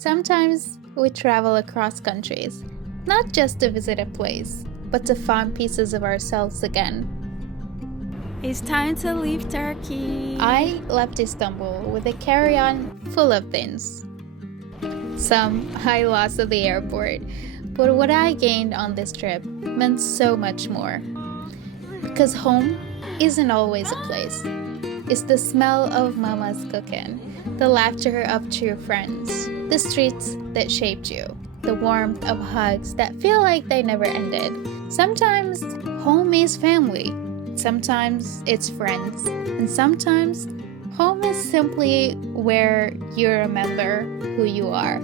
Sometimes we travel across countries, not just to visit a place, but to find pieces of ourselves again. It's time to leave Turkey. I left Istanbul with a carry-on full of things. Some I lost at the airport, but what I gained on this trip meant so much more. Because home isn't always a place. It's the smell of mama's cooking, the laughter of true friends, the streets that shaped you, the warmth of hugs that feel like they never ended. Sometimes home is family, sometimes it's friends, and sometimes home is simply where you remember who you are.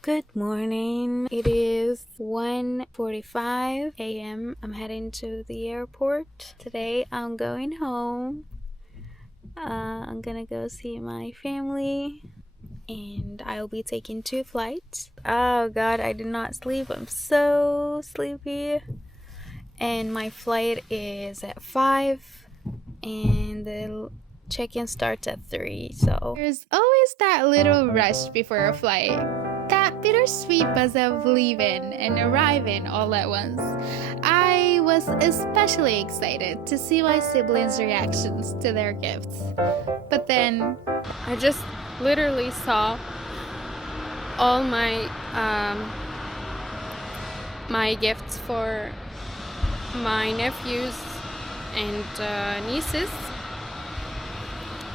Good morning. It is 1:45 a.m. I'm heading to the airport. Today I'm going home. I'm gonna go see my family and I'll be taking 2 flights. Oh god, I did not sleep. I'm so sleepy. And my flight is at 5 and the check-in starts at 3. So There's always that little rush before a flight. That bittersweet buzz of leaving and arriving all at once. I was especially excited to see my siblings' reactions to their gifts. But then I just literally saw all my my gifts for my nephews and nieces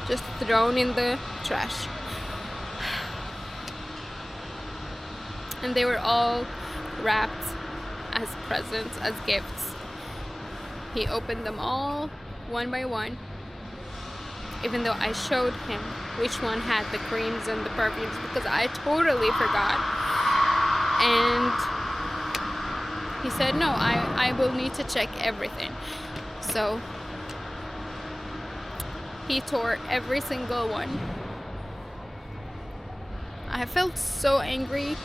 just thrown in the trash. And they were all wrapped as presents, as gifts. He opened them all one by one, even though I showed him which one had the creams and the perfumes because I totally forgot. And he said, no, I will need to check everything. So he tore every single one. I felt so angry.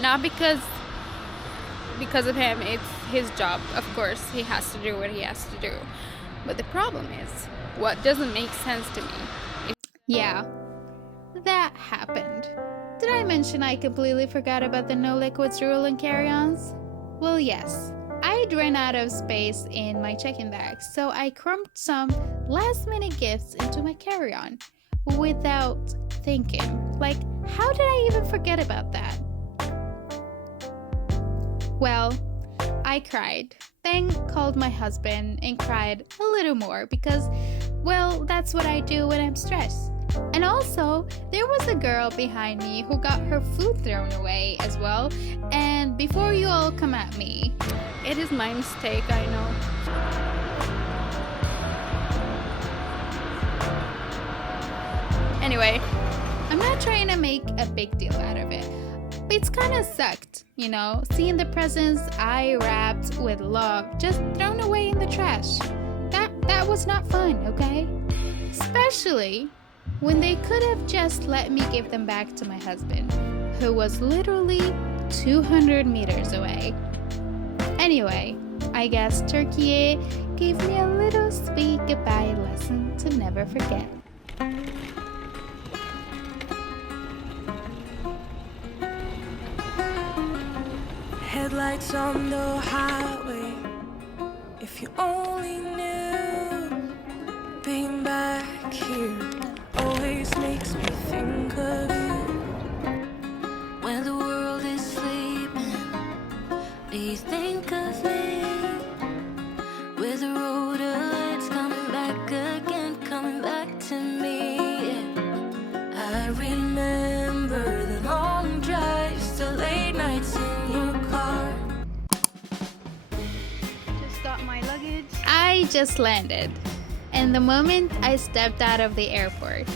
Not because of him, it's his job. Of course, he has to do what he has to do. But the problem is, what doesn't make sense to me. yeah, that happened. Did I mention I completely forgot about the no liquids rule in carry-ons? Well, yes. I'd run out of space in my check-in bag, so I crumped some last-minute gifts into my carry-on without thinking. Like, how did I even forget about that? Well, I cried, then called my husband and cried a little more because, well, that's what I do when I'm stressed. And also, there was a girl behind me who got her food thrown away as well. And before you all come at me, it is my mistake, I know. Anyway, I'm not trying to make a big deal out of it. But it's kind of sucked, you know, seeing the presents I wrapped with love just thrown away in the trash. That was not fun, okay? Especially when they could have just let me give them back to my husband, who was literally 200 meters away. Anyway, I guess Turkey gave me a little sweet goodbye lesson to never forget. Headlights on the highway. If you only knew, being back here always makes me think of you. When the world is sleeping, do you think of me? With the road lights coming back again, coming back to me. I remember the long drives, the late nights in your car. just got my luggage. I just landed, and the moment I stepped out of the airport,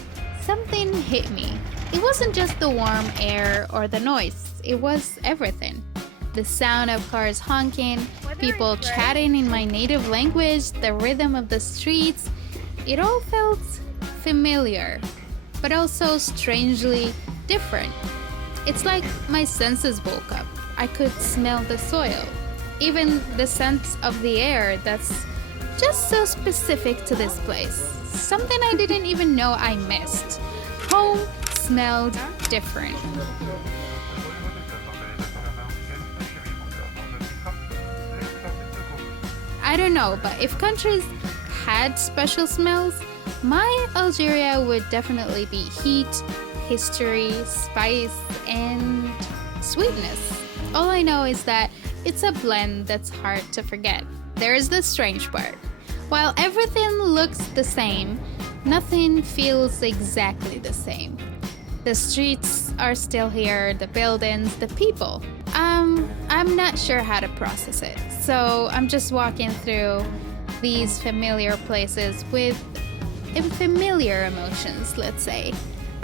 something hit me. It wasn't just the warm air or the noise, it was everything. The sound of cars honking, people chatting in my native language, the rhythm of the streets. It all felt familiar, but also strangely different. It's like my senses woke up. I could smell the soil, even the scent of the air that's just so specific to this place. Something I didn't even know I missed. Home smelled different. I don't know, but if countries had special smells, my Algeria would definitely be heat, history, spice, and sweetness. All I know is that it's a blend that's hard to forget. There's the strange part. While everything looks the same, nothing feels exactly the same. The streets are still here, the buildings, the people. I'm not sure how to process it. So I'm just walking through these familiar places with unfamiliar emotions, let's say.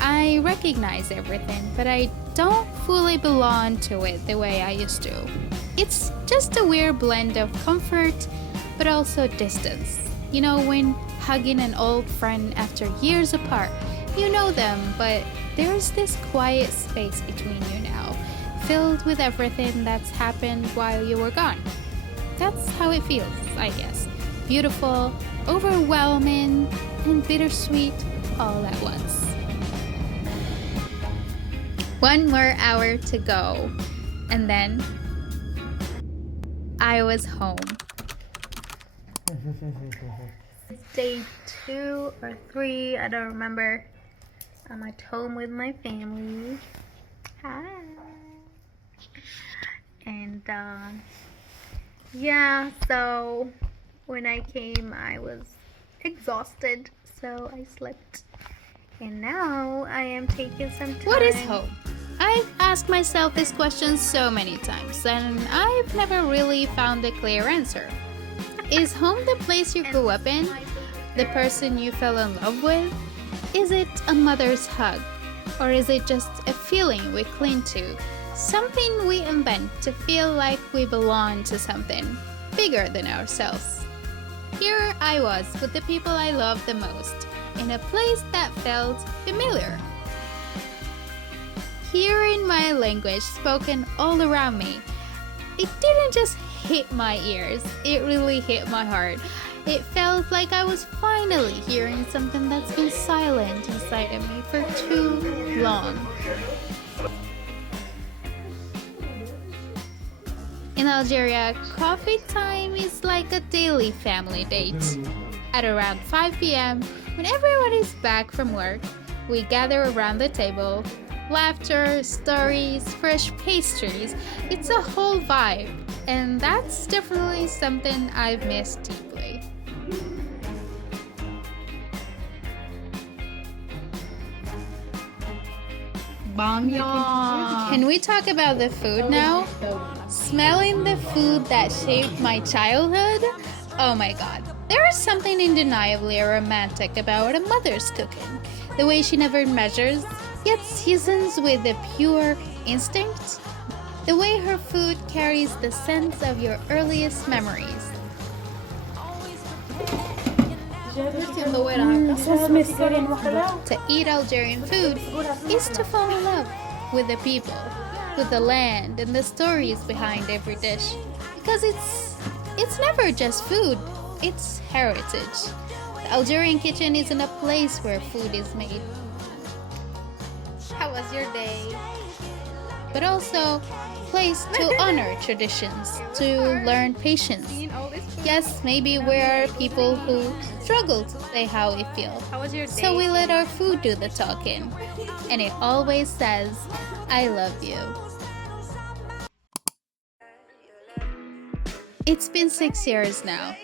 I recognize everything, but I don't fully belong to it the way I used to. It's just a weird blend of comfort, but also distance. You know, when hugging an old friend after years apart, you know them, but there's this quiet space between you now, filled with everything that's happened while you were gone. That's how it feels, I guess. Beautiful, overwhelming, and bittersweet all at once. One more hour to go, and then I was home. Day 2 or 3, I don't remember. I'm at home with my family. Hi. And yeah, so when I came, I was exhausted, so I slept. And now I am taking some time. What is home? I've asked myself this question so many times, and I've never really found a clear answer. Is home the place you grew up in? The person you fell in love with? Is it a mother's hug? Or is it just a feeling we cling to? Something we invent to feel like we belong to something bigger than ourselves. Here I was with the people I loved the most, in a place that felt familiar. Hearing my language spoken all around me, it didn't just hit my ears, it really hit my heart. It felt like I was finally hearing something that's been silent inside of me for too long. In Algeria, coffee time is like a daily family date. At around 5 p.m., when everyone is back from work, we gather around the table. Laughter, stories, fresh pastries, it's a whole vibe. And that's definitely something I've missed deeply. Can we talk about the food now? Smelling the food that shaped my childhood? Oh my god. There is something undeniably romantic about a mother's cooking. The way she never measures, yet seasons with a pure instinct. The way her food carries the sense of your earliest memories. To eat Algerian food is to fall in love with the people, with the land, and the stories behind every dish. Because it's never just food, it's heritage. The Algerian kitchen isn't a place where food is made. How was your day? But also place to honor traditions, to learn patience. Yes, maybe we are people who struggle to say how we feel. So we let our food do the talking. And it always says, I love you. It's been 6 years now.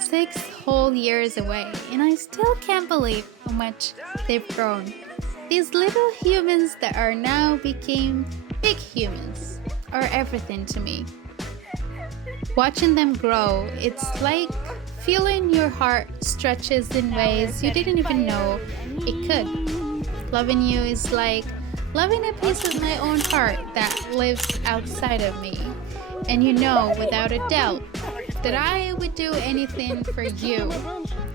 6 whole years away. And I still can't believe how much they've grown. These little humans that are now became big humans are everything to me. Watching them grow, it's like feeling your heart stretches in ways you didn't even know it could. Loving you is like loving a piece of my own heart that lives outside of me. And you know without a doubt that I would do anything for you.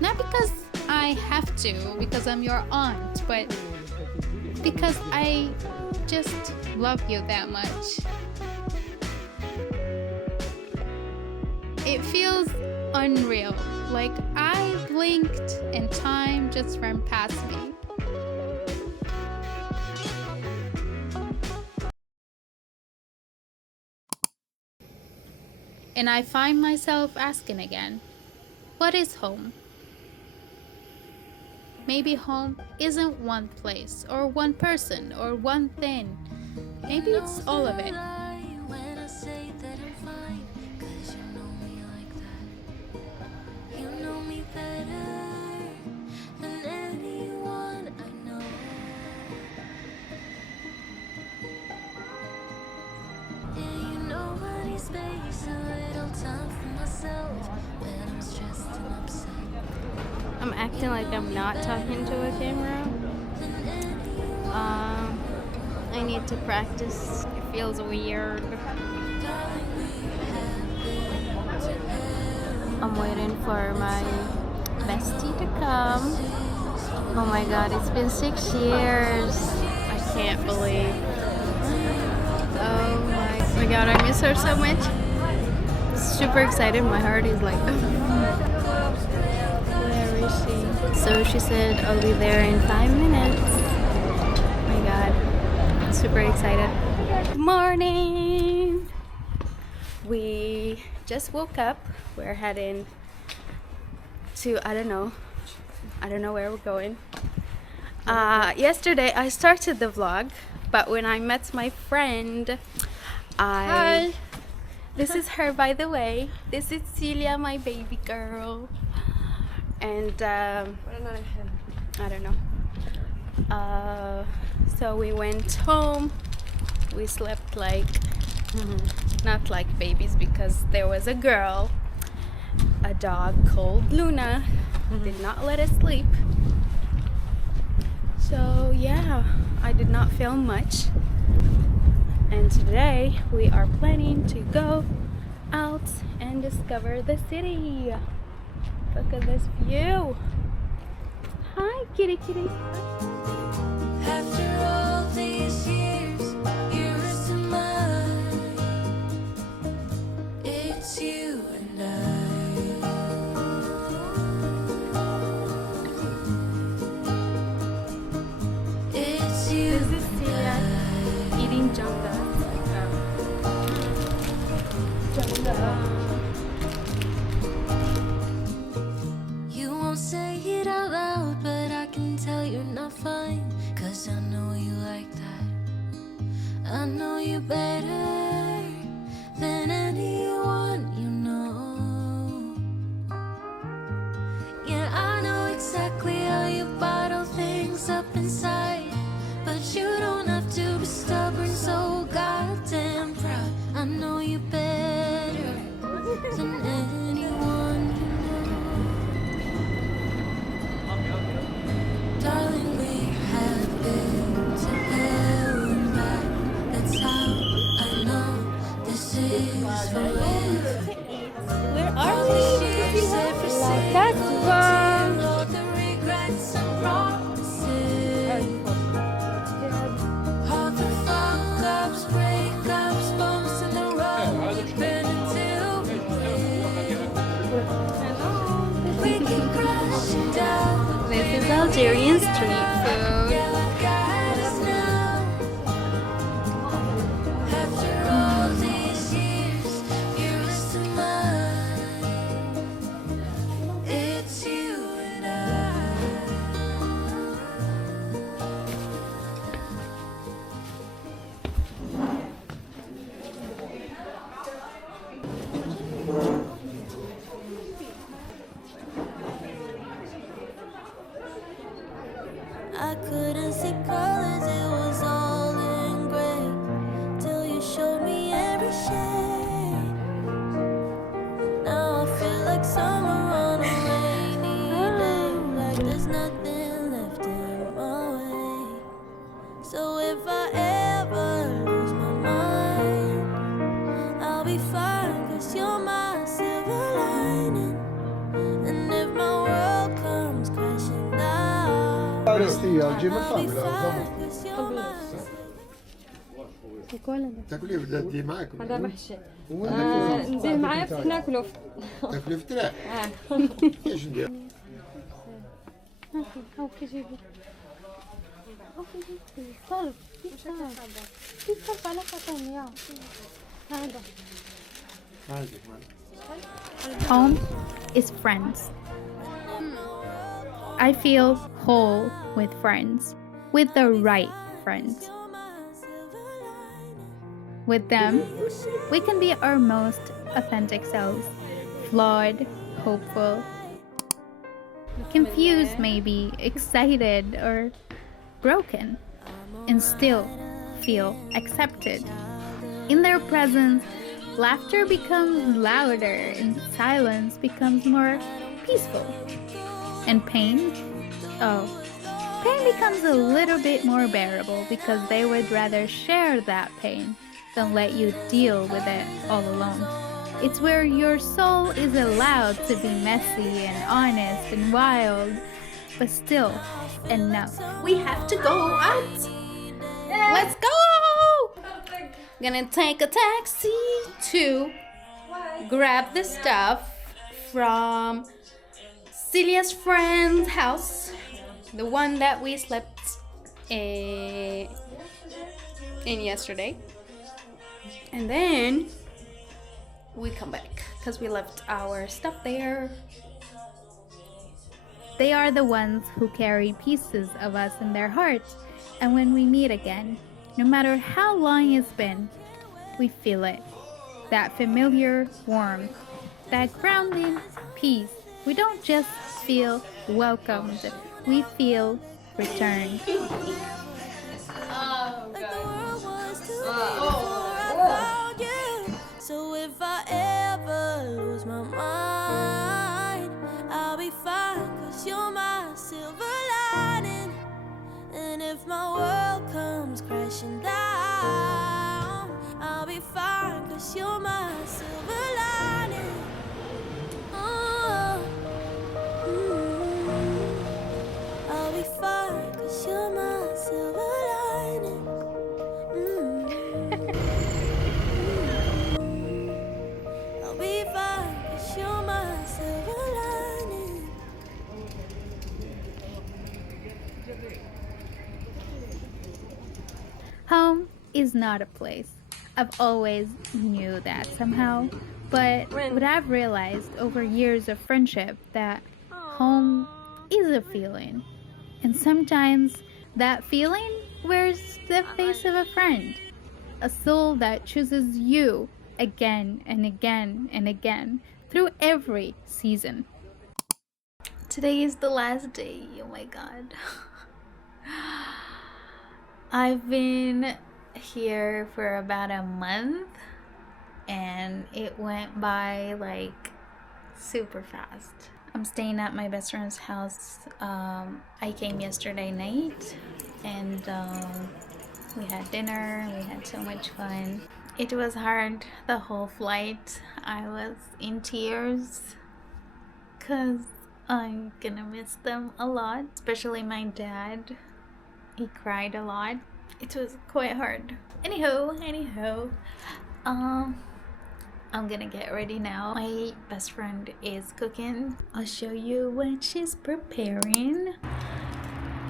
Not because I have to, because I'm your aunt, but because I just love you that much. It feels unreal, like I blinked and time just ran past me. And I find myself asking again, what is home? Maybe home isn't one place or one person or one thing. Maybe it's all of it. I'm acting like I'm not talking to a camera. I need to practice. It feels weird. I'm waiting for my bestie to come. Oh my god, it's been 6 years. I can't believe. Oh my god, I miss her so much. Super excited. My heart is like. Where is she? So she said I'll be there in 5 minutes. Oh my god, super excited. Good morning. We just woke up. We're heading to I don't know where we're going. Yesterday I started the vlog, but when I met my friend, Hi. This is her, by the way. This is Celia, my baby girl. And I don't know. So we went home. We slept like not like babies, because there was a girl, a dog called Luna, did not let us sleep. So yeah, I did not film much. And today we are planning to go out and discover the city. Look at this view. Hi, kitty kitty. After all these years, you're still mine. It's you and I. It's you. This is Celia eating janga. You won't say it out loud, but I can tell you're not fine. 'Cause I know you like that. I know you better than anyone you know. Yeah, I know exactly how you bottle things up inside, but you don't have to be stubborn, so goddamn proud. I know you better than anyone you know. Darling, we have been to hell and back. That's how I know this is forever. Where are All we? the years, every single CASBAH. tear, all the regrets and promises. All the fuck-ups, breakups, bumps in the road. We've been until we win. We can crash it down. This is Algerian street food. Yeah, look at us now. After all these years, you're still mine. It's you and I couldn't see colors, it was all in gray, till you showed me every shade. Now I feel like summer on a rainy day, like there's nothing left in my way. So if I ever lose my mind, I'll be fine, 'cause you're my silver lining. And if my world comes crashing down, Resti oggi ma I'll be fammi fine, 'cause you're my تاكلي بدي معكم هذا محشي وين ندير معايا في ناكلو تاكلي فترة ايش ندير Home is friends. I feel whole with friends, with the right friends. With them, we can be our most authentic selves, flawed, hopeful, confused maybe, excited, or broken, and still feel accepted. In their presence, laughter becomes louder and silence becomes more peaceful. And pain? Oh, pain becomes a little bit more bearable because they would rather share that pain than let you deal with it all alone. It's where your soul is allowed to be messy and honest and wild, but still enough. We have to go out. Let's go. Gonna take a taxi to grab the stuff from Celia's friend's house, the one that we slept in yesterday, and then we come back because we left our stuff there. They are the ones who carry pieces of us in their hearts, and when we meet again, no matter how long it's been, we feel it. That familiar warmth, that grounding peace. We don't just feel welcomed, we feel returned. So if I ever lose my mind, I'll be fine, 'cause you're my silver lining. And if my world comes crashing down, I'll be fine, 'cause you're my silver lining. I'll be fine, 'cause you're my silver lining. I'll be fine, 'cause you're my silver lining. Home is not a place. I've always knew that somehow, but what I've realized over years of friendship that home is a feeling. And sometimes that feeling wears the face of a friend, a soul that chooses you again and again and again through every season. Today is the last day. Oh my god. I've been here for about a month and it went by like super fast. I'm staying at my best friend's house. I came yesterday night and we had dinner. We had so much fun. It was hard the whole flight. I was in tears because I'm gonna miss them a lot, especially my dad. He cried a lot. It was quite hard. Anyhow, I'm gonna get ready now. My best friend is cooking. I'll show you what she's preparing.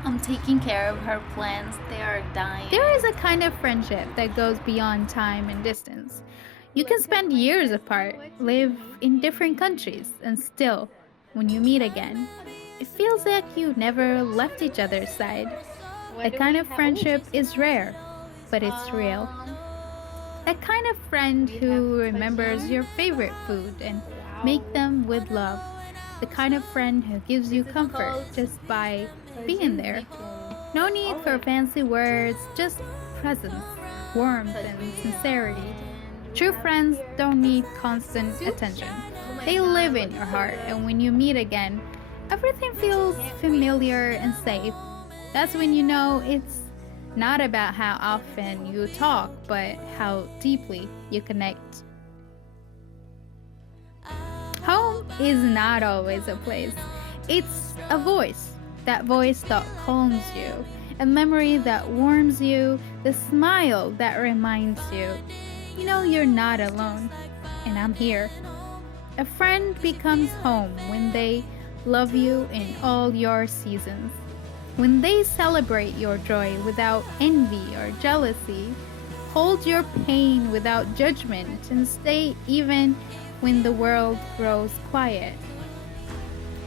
I'm taking care of her plants. They are dying. There is a kind of friendship that goes beyond time and distance. You can spend years apart, live in different countries, and still, when you meet again, it feels like you never left each other's side. That kind of friendship is rare, but it's real. That kind of friend who remembers your favorite food and make them with love. The kind of friend who gives you comfort just by being there. No need for fancy words, just presence, warmth, and sincerity. True friends don't need constant attention. They live in your heart, and when you meet again, everything feels familiar and safe. That's when you know it's not about how often you talk, but how deeply you connect. Home is not always a place. It's a voice. That voice that calms you. A memory that warms you. The smile that reminds you. You know you're not alone. And I'm here. A friend becomes home when they love you in all your seasons. When they celebrate your joy without envy or jealousy. Hold your pain without judgment and stay even when the world grows quiet.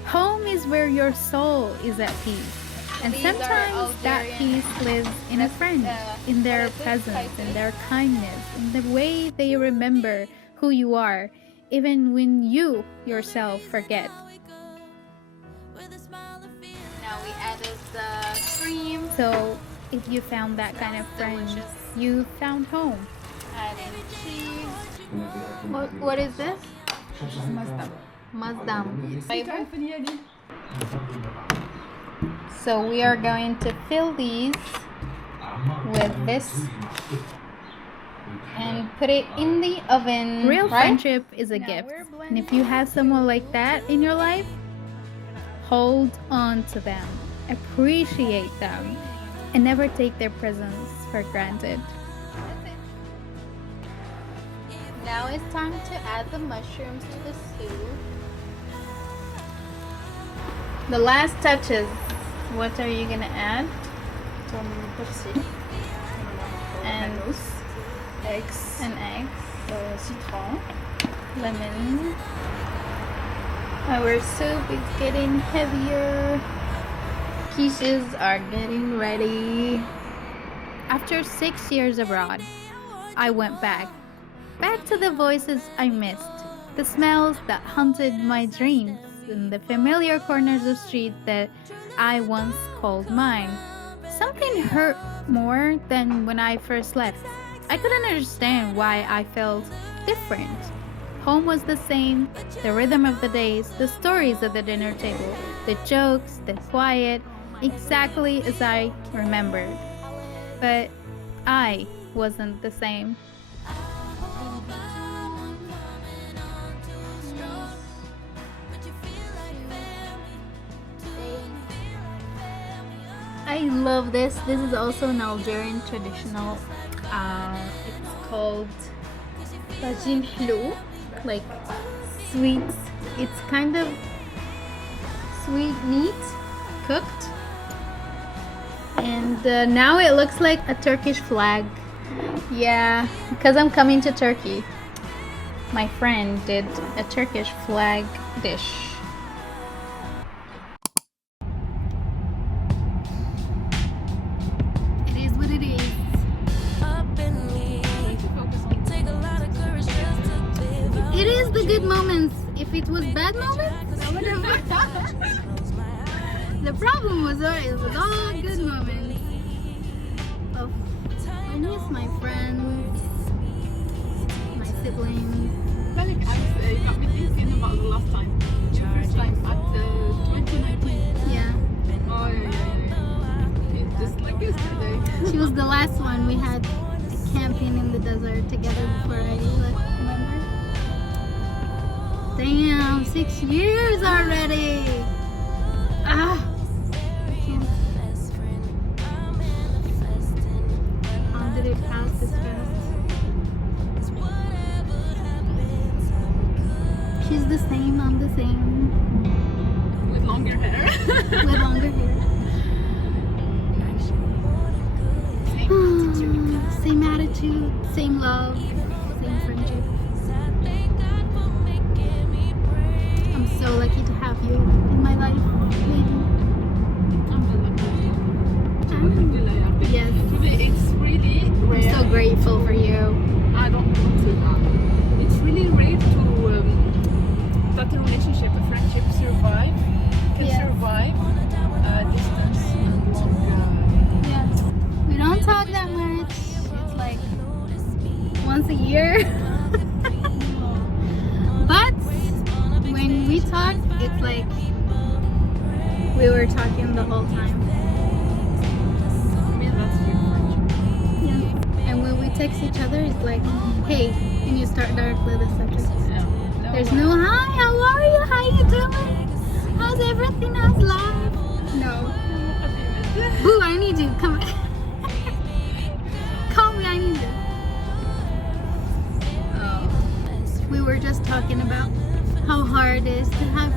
Home is where your soul is at peace. And These are sometimes that Algerian. peace lives in a friend, in their presence, in their kindness, in the way they remember who you are, even when you yourself forget. Now we added the cream. So, if you found that kind of friend, Delicious. you found home. Adding cheese. What is this? Mazdam. Flavor. So we are going to fill these with this and put it in the oven. Real right? friendship is a gift. And if you have someone like that in your life, hold on to them, appreciate them, and never take their presence for granted. Now it's time to add the mushrooms to the soup. The last touches. What are you gonna add? And eggs. And eggs. Citron. Lemon. Our soup is getting heavier. Quiches are getting ready. After 6 years abroad, I went back to the voices I missed, the smells that haunted my dreams, and the familiar corners of street that I once called mine. Something hurt more than when I first left. I couldn't understand why I felt different. Home was the same, the rhythm of the days, the stories at the dinner table, the jokes, the quiet, exactly as I remembered. But I wasn't the same. I love this. This is also an Algerian traditional. It's called Tajin Hlu, like sweets. It's kind of sweet meat cooked, and now it looks like a Turkish flag. Yeah, because I'm coming to Turkey. My friend did a Turkish flag dish. It is what it is. It is the good moments. If it was bad moments, I would have. The problem was it was all good moments. I miss my friends, my siblings. Like Alex, got me thinking about the last time. Your first time at 2019. Yeah, Oh yeah. It's just like yesterday. she was the last one. We had camping in the desert together before I left. Remember? Damn, 6 years already. Ah. How did it pass this fast? She's the same, I'm the same. With longer hair. With longer hair. Same attitude, same love, same friendship. I'm so lucky to have you in my life, lady. Yes. It's really I'm rare. so grateful for you. I don't want to that. It's really rare to that a relationship, a friendship survive can Yes. survive distance and long. Yes. We don't talk that much. It's like once a year. But when we talk, it's like we were talking the whole time. I mean, that's your friendship. Yeah. And when we text each other, it's like, hey, and you start directly the subject. Yeah. There's no hi, how are you? How you doing? How's everything? How's life? No. Boo, I need you. Come on. Call me, I need you. Oh. We were just talking about how hard it is to have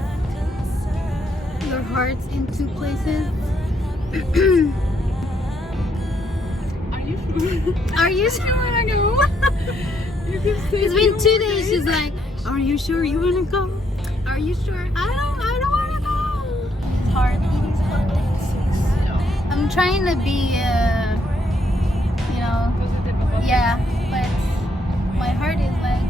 your hearts in two places. Are you you sure? Are you sure you wanna go? It's been 2 days. She's like, are you sure you wanna go? Are you sure? I don't wanna go. It's hard. I'm trying to be, you know, yeah, but my heart is like,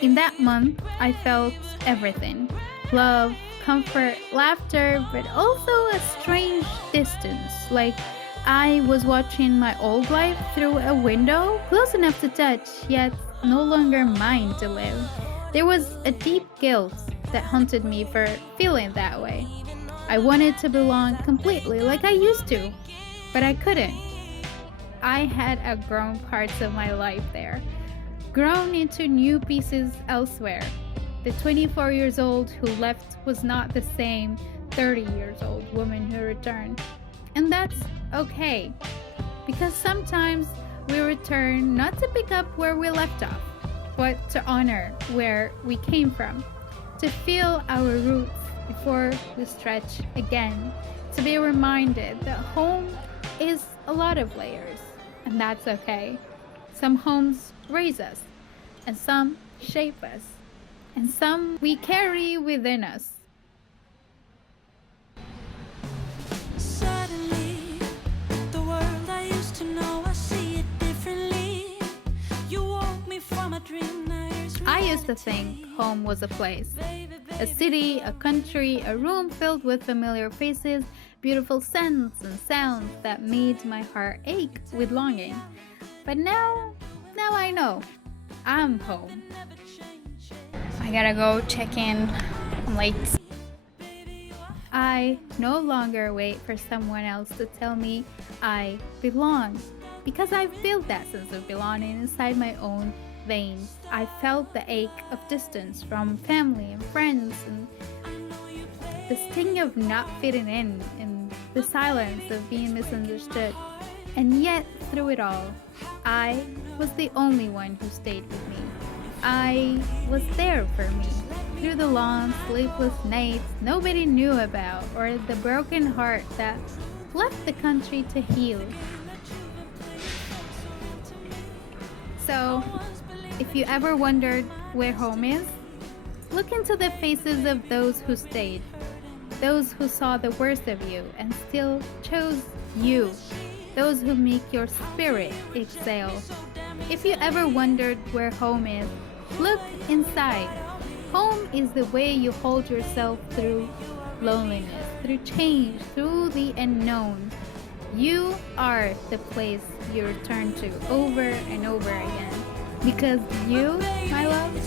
In that month, I felt everything: love, comfort, laughter, but also a strange distance. Like I was watching my old life through a window, close enough to touch, yet no longer mine to live. There was a deep guilt that haunted me for feeling that way. I wanted to belong completely like I used to, but I couldn't. I had outgrown parts of my life there, grown into new pieces elsewhere. The 24 years old who left was not the same 30 years old woman who returned. And that's okay, because sometimes we return not to pick up where we left off, but to honor where we came from, to feel our roots before we stretch again, to be reminded that home is a lot of layers, and that's okay. Some homes raise us, and some shape us, and some we carry within us. Suddenly, the world I used to know, I see it differently. You woke me from a dream, now here's I used to think home was a place, a city, a country, a room filled with familiar faces, beautiful scents and sounds that made my heart ache with longing. But now I know I'm home. I gotta go check in. I'm late. I no longer wait for someone else to tell me I belong, because I feel that sense of belonging inside my own veins. I felt the ache of distance from family and friends, and the sting of not fitting in, and the silence of being misunderstood. And yet, through it all, I was the only one who stayed with me. I was there for me through the long, sleepless nights nobody knew about, or the broken heart that left the country to heal. So, if you ever wondered where home is, look into the faces of those who stayed, those who saw the worst of you and still chose you, those who make your spirit exhale. If you ever wondered where home is, look inside. Home is the way you hold yourself through loneliness, through change, through the unknown. You are the place you return to over and over again. Because you, my love,